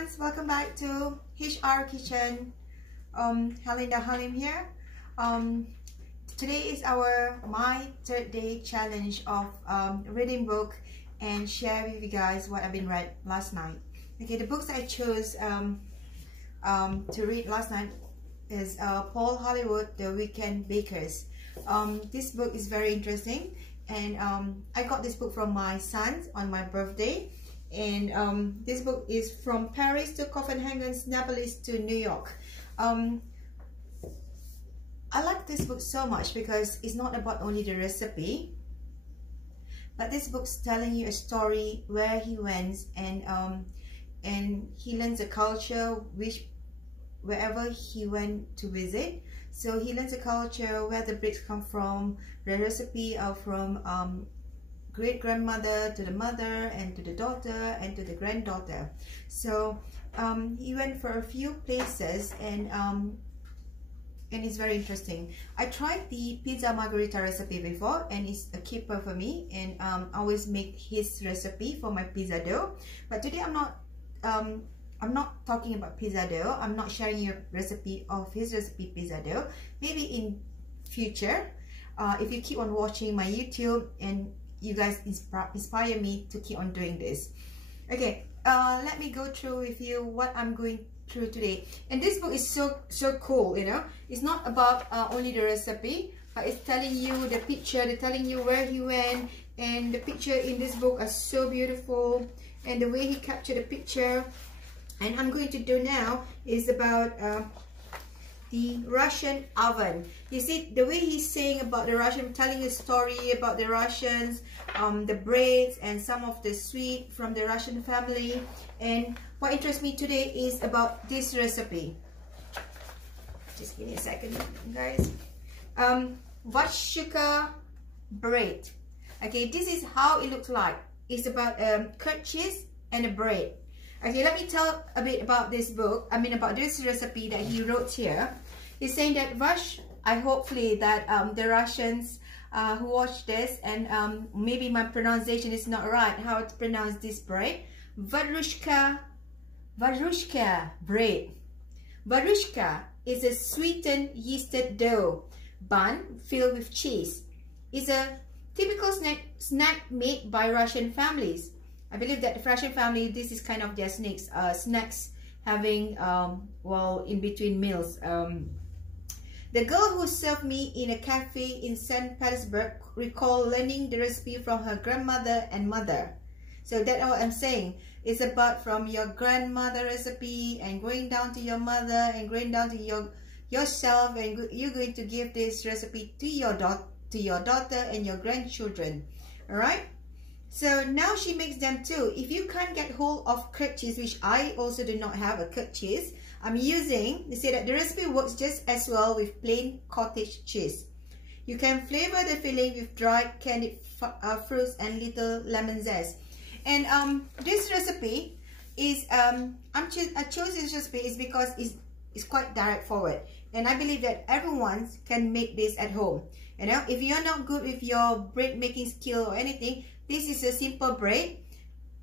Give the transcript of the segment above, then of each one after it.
ones, welcome back to HR Kitchen. Halinda Halim here. Today is my third day challenge of reading book and share with you guys what I've been read last night. Okay, the books I chose to read last night is Paul Hollywood, The Weekend Bakers. This book is very interesting, and I got this book from my son on my birthday. And this book is From Paris to Copenhagen, Naples to New York. I like this book so much because it's not about only the recipe, but this book's telling you a story where he went, and he learns a culture wherever he went to visit. So he learns a culture where the breads come from, the recipe are from great-grandmother to the mother and to the daughter and to the granddaughter. So he went for a few places, and it's very interesting. I tried the pizza margherita recipe before, and it's a keeper for me, and I always make his recipe for my pizza dough. But today I'm not talking about pizza dough. I'm not sharing you a recipe of his recipe pizza dough. Maybe in future, if you keep on watching my YouTube, and you guys inspire me to keep on doing this. Okay, let me go through with you what I'm going through today. And this book is so cool, you know. It's not about only the recipe, but it's telling you the picture, they're telling you where he went, and the picture in this book are so beautiful, and the way he captured the picture. And I'm going to do now is about the Russian oven. You see the way he's saying about the Russian, telling a story about the Russians, the breads and some of the sweet from the Russian family. And what interests me today is about this recipe. Just give me a second, guys. Vatrushka Bread. Okay, this is how it looks like. It's about curd cheese and a bread. Okay, let me tell a bit about this book. About this recipe that he wrote here. He's saying that hopefully that the Russians who watch this, and maybe my pronunciation is not right, how to pronounce this bread. Vatrushka bread. Vatrushka is a sweetened yeasted dough bun filled with cheese. It's a typical snack made by Russian families. I believe that the Russian family, this is kind of their snacks having, in between meals. The girl who served me in a cafe in St. Petersburg recalled learning the recipe from her grandmother and mother. So that's all I'm saying. It's about from your grandmother recipe and going down to your mother and going down to yourself, and you're going to give this recipe to your daughter and your grandchildren. All right. So now she makes them too. If you can't get hold of curd cheese, which I also do not have a curd cheese, I'm using, they say that the recipe works just as well with plain cottage cheese. You can flavor the filling with dried candied fruits and little lemon zest. And this recipe is, I chose this recipe is because it's quite direct forward. And I believe that everyone can make this at home. You know, if you're not good with your bread making skill or anything, this is a simple bread.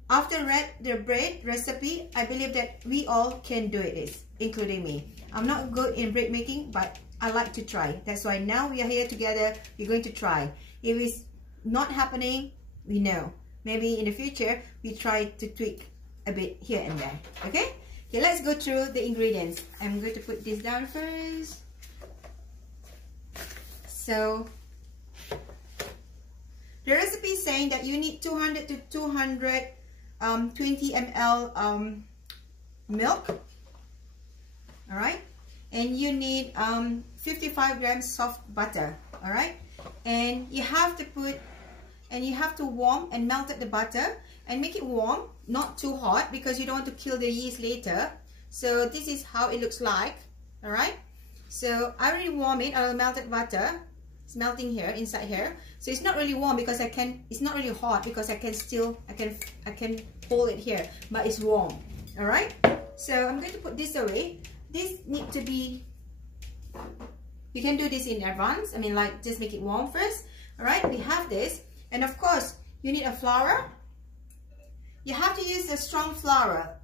After read the bread recipe, I believe that we all can do it, including me. I'm not good in bread making, but I like to try. That's why now we are here together. We're going to try. If it's not happening, we know. Maybe in the future, we try to tweak a bit here and there. Okay? Okay, let's go through the ingredients. I'm going to put this down first. So the recipe is saying that you need 200 to 220 ml milk. All right, and you need 55 grams soft butter. All right, and you have to warm and melt the butter and make it warm, not too hot, because you don't want to kill the yeast later. So this is how it looks like. All right, so I already warm it. I melted butter. It's melting here, inside here. So it's not really warm because it's not really hot because I can hold it here, but it's warm. All right. So I'm going to put this away. This need to be, you can do this in advance. Like just make it warm first. All right. We have this, and of course you need a flour. You have to use a strong flour,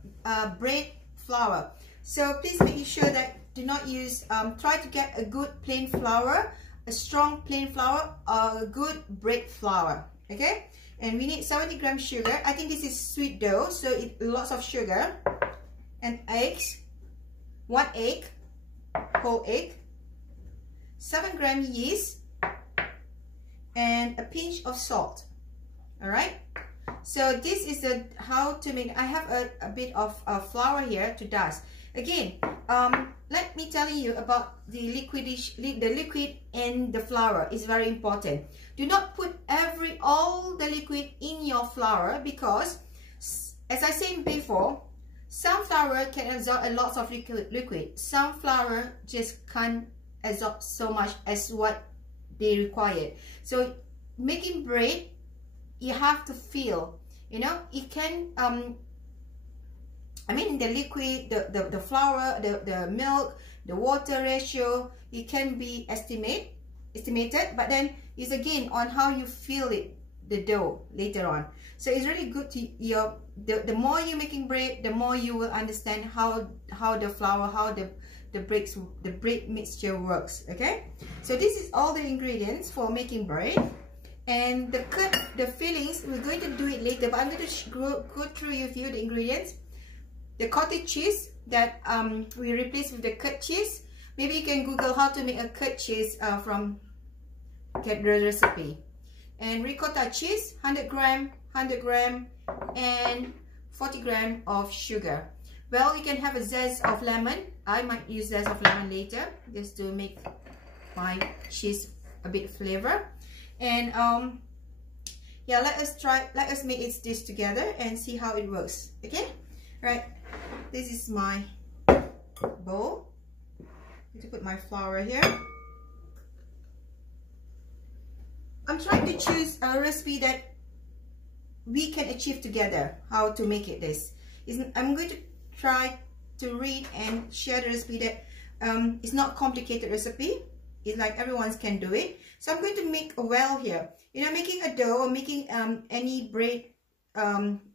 bread flour. So please make sure that do not use, try to get a good plain flour, a strong plain flour, or a good bread flour, okay? And we need 70 grams sugar. I think this is sweet dough, so it lots of sugar. And eggs, 1 egg, whole egg, 7 grams yeast, and a pinch of salt. All right. So this is how to make. I have a bit of flour here to dust. Again, let me tell you about the liquid and the flour is very important. Do not put all the liquid in your flour, because as I said before, some flour can absorb a lot of liquid. Some flour just can't absorb so much as what they require. So making bread, you have to feel, you know, it can I mean the liquid, the flour, the milk, the water ratio, it can be estimated, but then it's again on how you feel it, the dough later on. So it's really good to the more you're making bread, the more you will understand how the flour, how the bread mixture works. Okay, so this is all the ingredients for making bread. And the fillings, we're going to do it later, but I'm going to go through with you the ingredients. The cottage cheese that we replace with the curd cheese. Maybe you can Google how to make a curd cheese get the recipe. And ricotta cheese, 100 gram, and 40 gram of sugar. Well, you can have a zest of lemon. I might use zest of lemon later, just to make my cheese a bit flavor. And yeah, let us make this together and see how it works. Okay, right, this is my bowl. I'm going to put my flour here. I'm trying to choose a recipe that we can achieve together, how to make I'm going to try to read and share the recipe that it's not complicated recipe. It's like everyone can do it. So I'm going to make a well here. You know, making a dough or making any bread,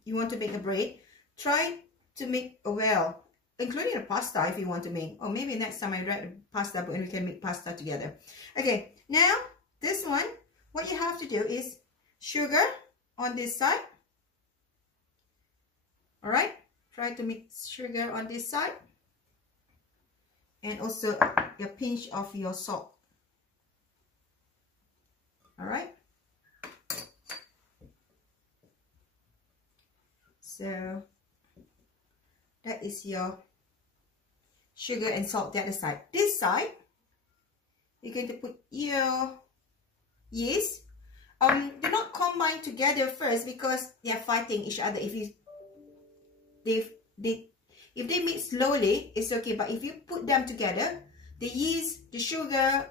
you want to make a bread, try to make a well, including a pasta if you want to make. Or maybe next time I write pasta, but we can make pasta together. Okay, now this one, what you have to do is sugar on this side. All right, try to mix sugar on this side. And also a pinch of your salt. All right. So that is your sugar and salt the other side. This side, you're going to put your yeast. Do not combine together first, because they are fighting each other. If they mix slowly, it's okay. But if you put them together, the yeast, the sugar,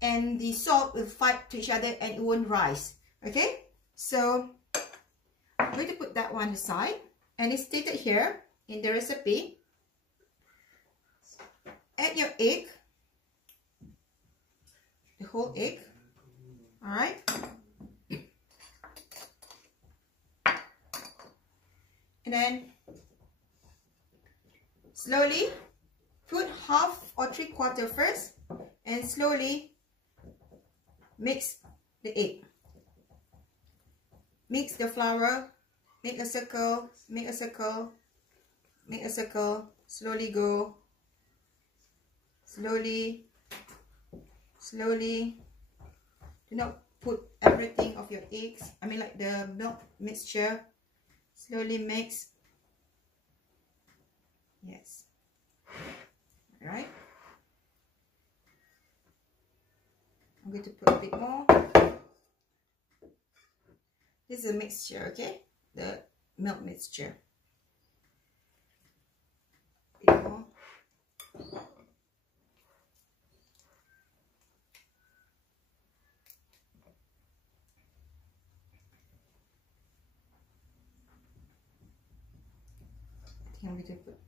and the salt will fight to each other and it won't rise. Okay, so I'm going to put that one aside, and it's stated here in the recipe. Add your egg, the whole egg. All right, and then slowly put half or 3/4 first, and slowly mix the egg. Mix the flour, make a circle, make a circle, make a circle, slowly go, slowly, slowly. Do not put everything of your eggs, I mean like the milk mixture. Slowly mix. Yes. All right. I'm going to put a bit more. This is a mixture, okay? The milk mixture. A bit more. I'm going to put,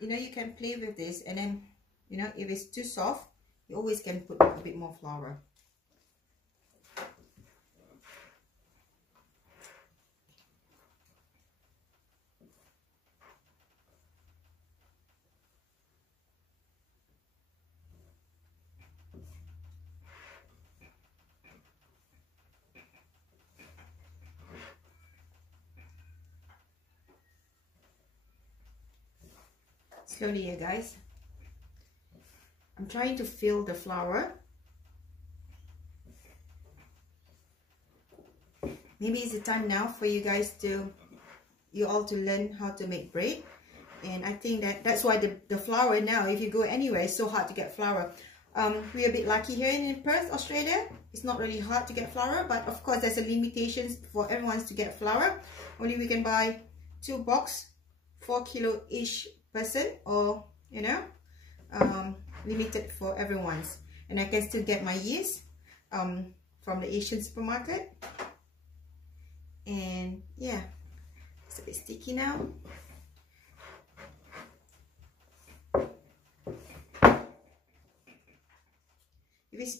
you know, you can play with this, and then, you know, if it's too soft, you always can put a bit more flour. Slowly here, guys. I'm trying to fill the flour. Maybe it's the time now for you guys you all to learn how to make bread. And I think that's why the flour now, if you go anywhere, it's so hard to get flour. We're a bit lucky here in Perth, Australia. It's not really hard to get flour, but of course there's a limitations for everyone to get flour. Only we can buy 2 box, 4 kilo each person, or you know, limited for everyone's. And I can still get my yeast from the Asian supermarket. And yeah, it's a bit sticky now. If it's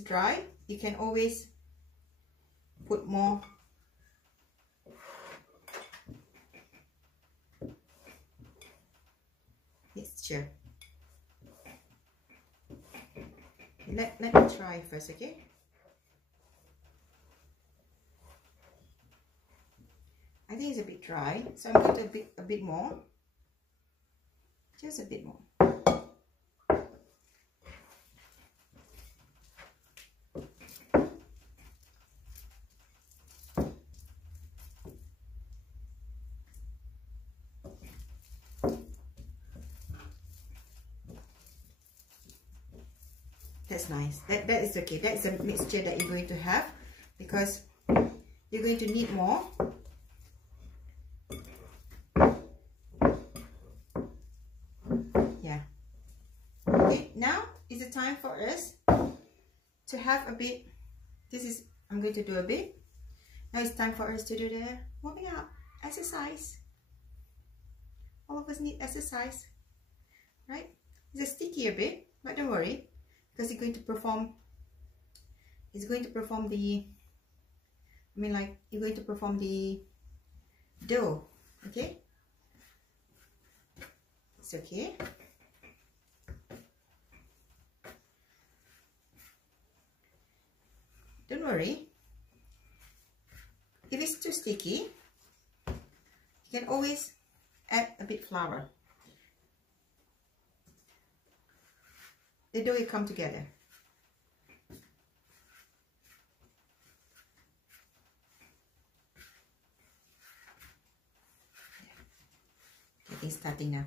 dry, you can always put more mixture. Let me try first, okay? I think it's a bit dry, so I'm going to a bit more, just a bit more. That's nice. That is okay. That's a mixture that you're going to have, because you're going to need more. Yeah. Okay, now is the time for us to have a bit. I'm going to do a bit. Now it's time for us to do the warming up exercise. All of us need exercise, right? It's a sticky a bit, but don't worry, because it's going to perform the, you're going to perform the dough, okay? It's okay. Don't worry. If it's too sticky, you can always add a bit flour. The dough will come together. Okay, it's starting now.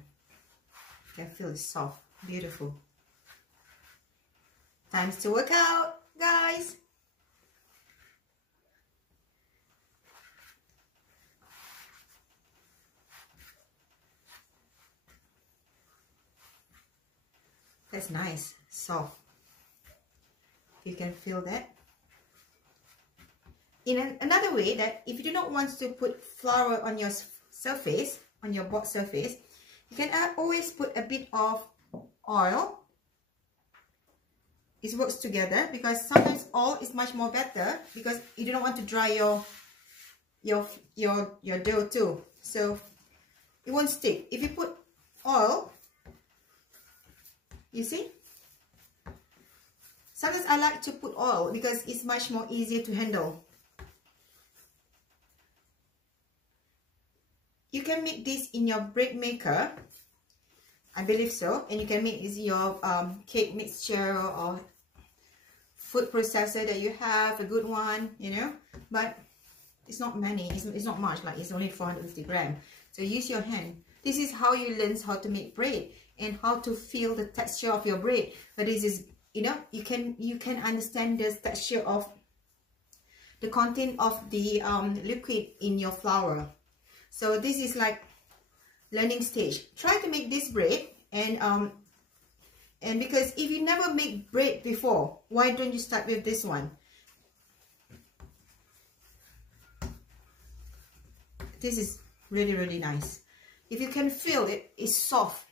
You can feel it's soft, beautiful. Time to work out, guys. That's nice, soft. You can feel that. In another way, that if you do not want to put flour on your surface, on your board surface, you can always put a bit of oil. It works together, because sometimes oil is much more better, because you do not want to dry your dough too, so it won't stick. If you put oil, you see, sometimes I like to put oil because it's much more easier to handle. You can make this in your bread maker, I believe so, and you can make this your cake mixture or food processor that you have, a good one, you know, but it's not many, it's not much, like it's only 450 grams. So use your hand. This is how you learn how to make bread and how to feel the texture of your bread. But this is, you know, you can understand the texture of the content of the liquid in your flour. So this is like learning stage. Try to make this bread, and because if you never make bread before, why don't you start with this one? This is really, really nice. If you can feel it, it's soft.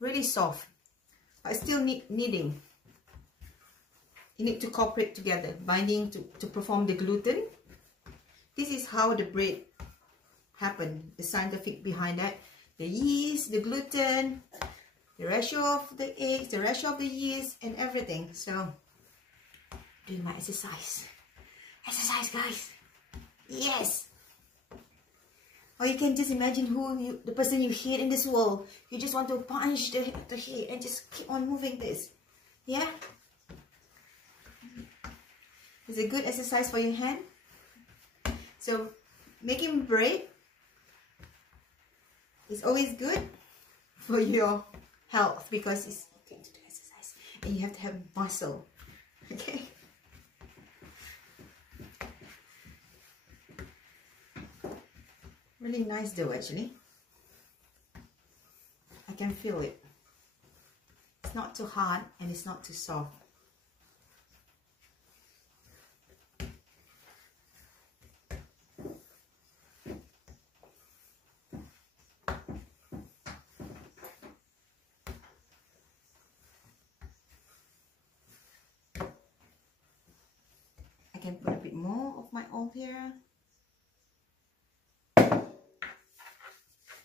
Really soft. But still need kneading. You need to cooperate together, binding to perform the gluten. This is how the bread happened. The scientific behind that. The yeast, the gluten, the ratio of the eggs, the ratio of the yeast, and everything. So, doing my exercise. Exercise, guys. Yes. Or you can just imagine the person you hate in this world. You just want to punch the head and just keep on moving this. Yeah? It's a good exercise for your hand. So making bread is always good for your health because it's going to do exercise and you have to have muscle. Okay? Really nice dough actually. I can feel it. It's not too hard and it's not too soft. I can put a bit more of my oil here.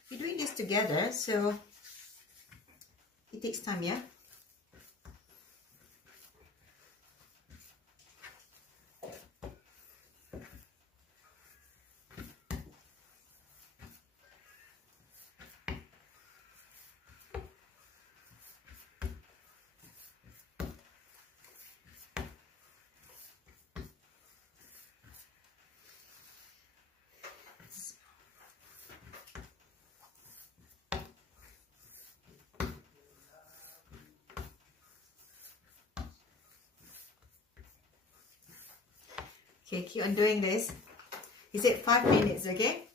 We're doing this together, so it takes time, yeah? Okay, keep on doing this. He said 5 minutes, okay?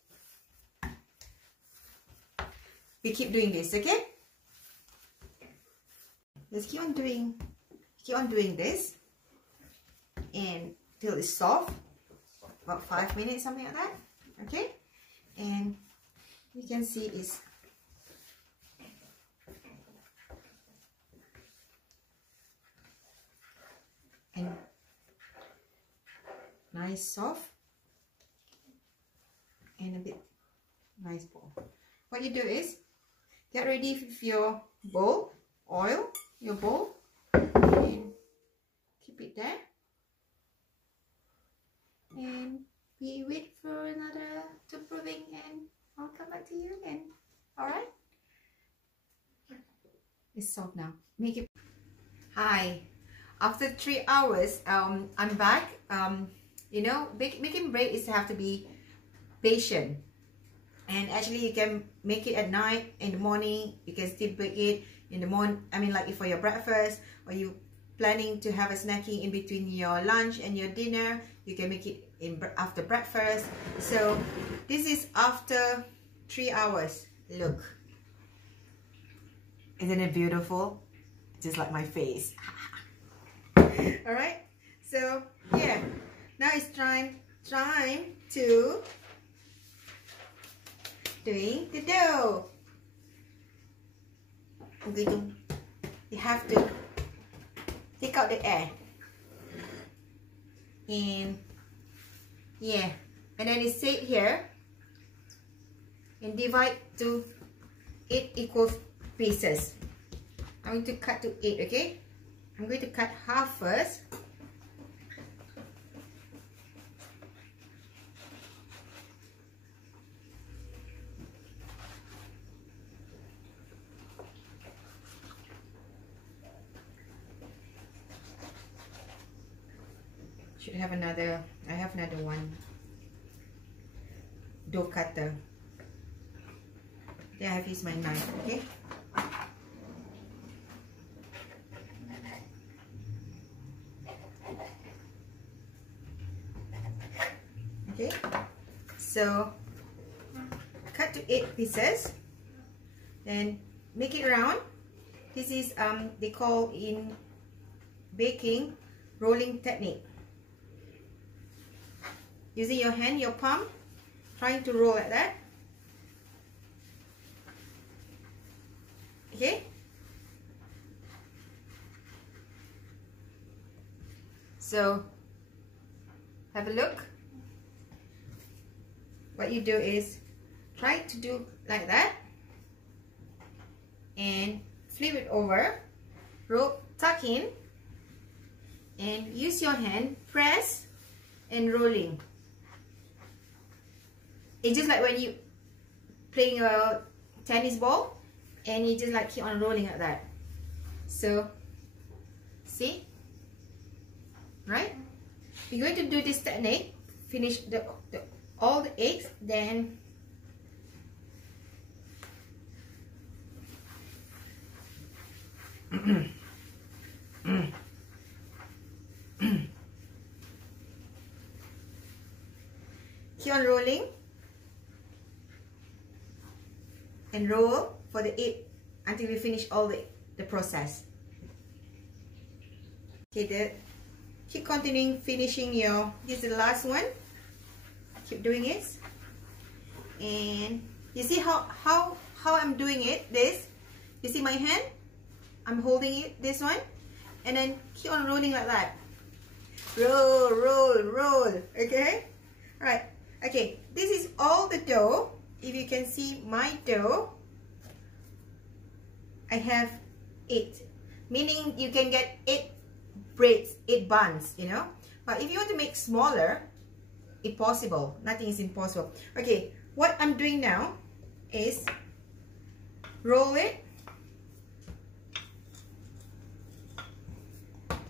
We keep doing this, okay? Let's keep on doing this and till it's soft. About 5 minutes, something like that. Okay? And you can see it's and nice soft and a bit nice ball. What you do is get ready with your bowl, your bowl, and keep it there. And we wait for another 2 proving and I'll come back to you again. Alright? It's soft now. Make it. Hi. After 3 hours, I'm back. You know, making bread is have to be patient. And actually you can make it at night, in the morning, you can still bake it in the morning. I mean, like for your breakfast, or you planning to have a snacking in between your lunch and your dinner, you can make it after breakfast. So this is after 3 hours. Look, isn't it beautiful? Just like my face. All right, so yeah, now it's time to doing the dough. You have to take out the air, and yeah, and then it's set here and divide to 8 equal pieces. I'm going to cut to 8, okay? I'm going to cut half first. Should have another, I have another one. Dough cutter. Then I have used my knife, okay? Okay, so cut to 8 pieces, then make it round. This is they call in baking rolling technique. Using your hand, your palm, trying to roll like that. Okay, so have a look. What you do is try to do like that and flip it over, roll, tuck in, and use your hand, press and rolling. It's just like when you playing a tennis ball, and you just like keep on rolling like that. So see, right? We're going to do this technique, finish all the eggs, then keep on rolling and roll for the egg until we finish all the process. Okay, keep continuing finishing your, this is the last one. Keep doing it. And you see how I'm doing it, this. You see my hand? I'm holding it, this one. And then keep on rolling like that. Roll, roll, roll. Okay? Alright. Okay, this is all the dough. If you can see my dough, I have 8. Meaning you can get 8 breads, 8 buns, you know. But if you want to make smaller, it's possible. Nothing is impossible. Okay, what I'm doing now is roll it.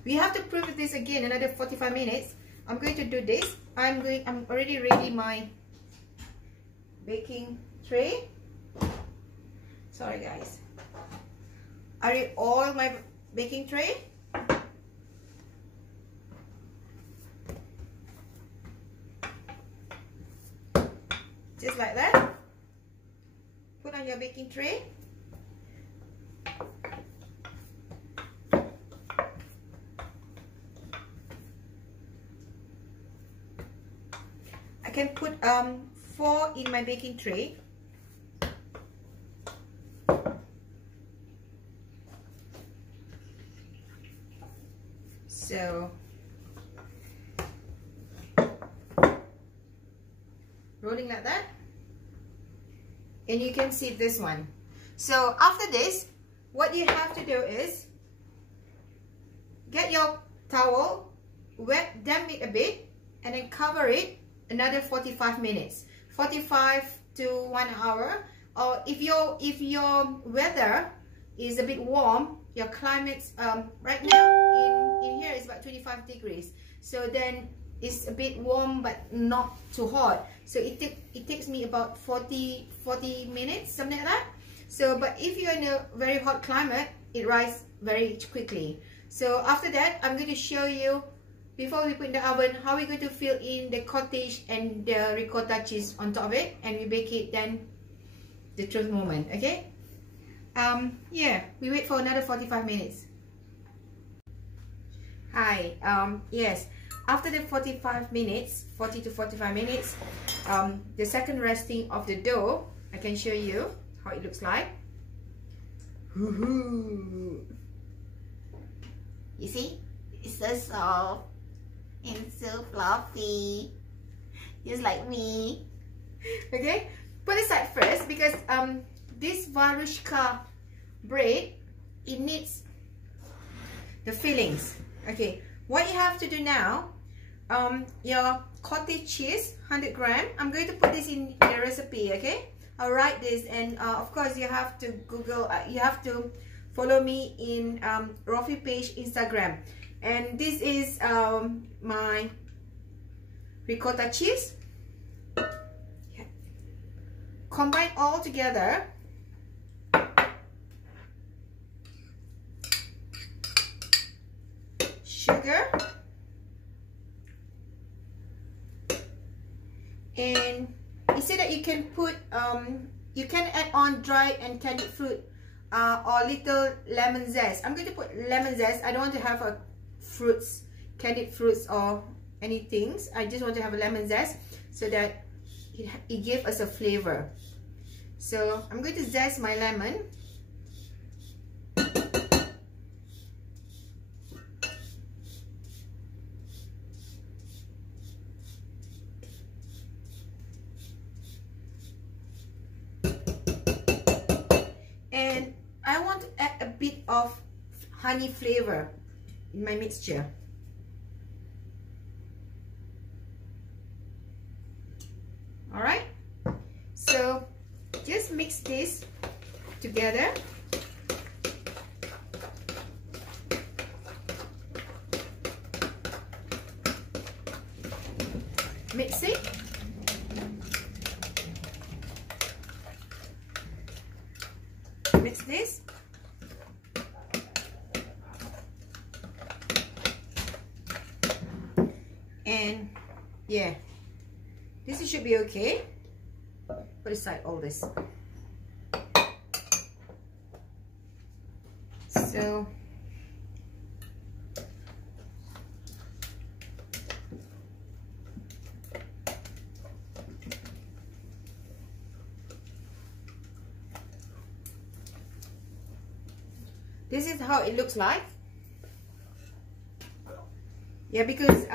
We have to prove this again another 45 minutes. I'm going to do this. I'm already ready my baking tray. Sorry guys. I oil my baking tray. Just like that. Put on your baking tray. I can put 4 in my baking tray. So rolling like that, and you can see this one. So after this, what you have to do is get your towel, wet, damp it a bit, and then cover it another 45 minutes, 45 to 1 hour. Or if your weather is a bit warm, your climate's right now in here is about 25 degrees, so then it's a bit warm but not too hot, so it takes me about 40 minutes, something like that. So but if you're in a very hot climate, it rises very quickly. So after that, I'm going to show you, before we put in the oven, how we're going to fill in the cottage and the ricotta cheese on top of it, and we bake it, then the truth moment. Okay, yeah, we wait for another 45 minutes. Hi, yes, after the 45 minutes, 40 to 45 minutes, the second resting of the dough, I can show you how it looks like. You see, it's so soft and so fluffy, just like me. Okay, put it aside first, because this Vatrushka bread, it needs the fillings. Okay, what you have to do now, your cottage cheese, 100 gram. I'm going to put this in the recipe. Okay, I'll write this, and of course you have to Google, you have to follow me in Rofi page Instagram. And this is my ricotta cheese. Yeah. Combine all together. Sugar. And you see that you can put, you can add on dried and candied fruit or little lemon zest. I'm going to put lemon zest. I don't want to have a fruits, candied fruits or anything. I just want to have a lemon zest so that it gives us a flavor. So I'm going to zest my lemon. And I want to add a bit of honey flavor in my mixture. Alright, so just mix this together. Mix it. Mix this. And yeah, this should be okay. Put aside all this. So this is how it looks like. Yeah, because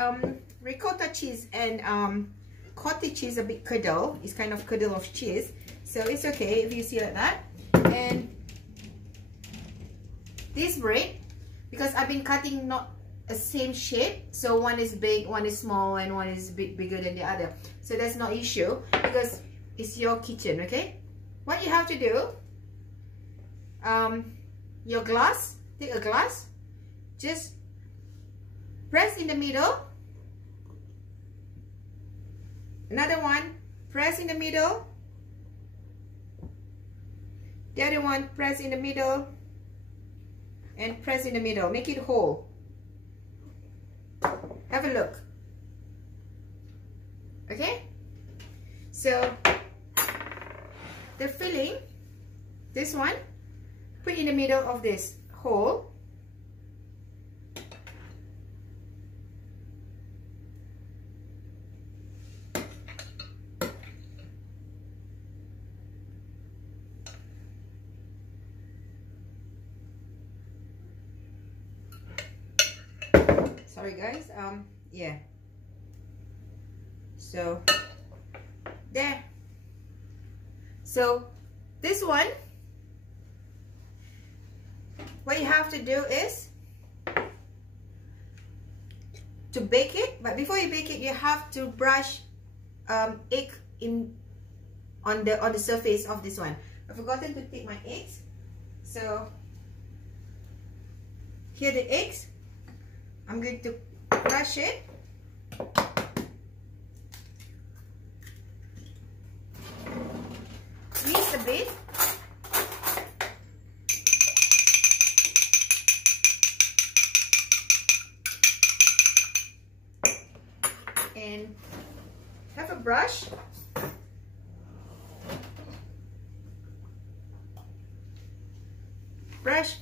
ricotta cheese and cottage cheese a bit curdle. It's kind of curdle of cheese, so it's okay if you see like that. And this bread, because I've been cutting not a same shape, so one is big, one is small, and one is a bit bigger than the other, so that's no issue because it's your kitchen. Okay, what you have to do, your glass, take a glass, just press in the middle, another one, press in the middle, the other one, press in the middle, and press in the middle. Make it whole. Have a look. Okay, so the filling, this one, put in the middle of this hole. Sorry guys, yeah, so there. So this one, what you have to do is to bake it, but before you bake it, you have to brush egg in on the surface of this one. I've forgotten to take my eggs, so here the eggs. I'm going to crush it. Squeeze a bit. And have a brush. Brush.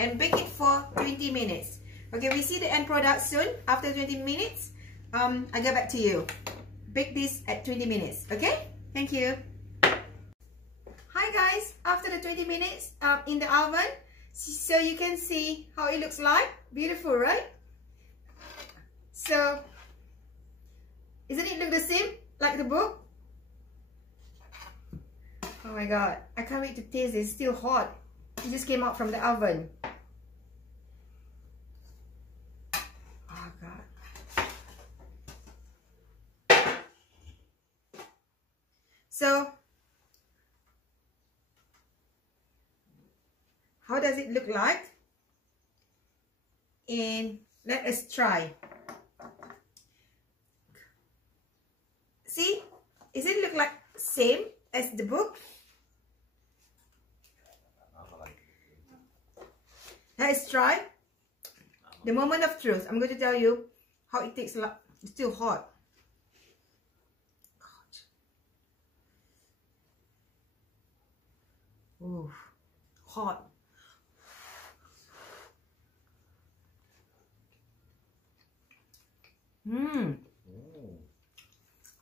And bake it for 20 minutes. Okay, we see the end product soon. After 20 minutes, I get back to you. Bake this at 20 minutes. Okay, thank you. Hi guys, after the 20 minutes in the oven, so you can see how it looks like. Beautiful, right? So, isn't it look the same like the book? Oh my god, I can't wait to taste it. It's still hot. It just came out from the oven. Oh god. So, how does it look like? And let us try. See? Does it look like same as the book? Let's try. The moment of truth. I'm going to tell you how it tastes like. It's still hot. God. Ooh, hot.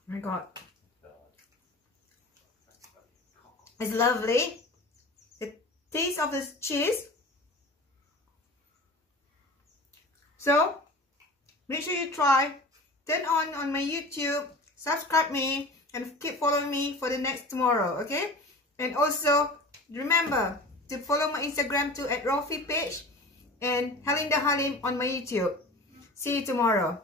My god. It's lovely. The taste of this cheese. So, make sure you try. Turn on my YouTube. subscribe me and keep following me for the next tomorrow, okay? And also remember to follow my Instagram too at Rofi page and Halinda Halim on my YouTube. See you tomorrow.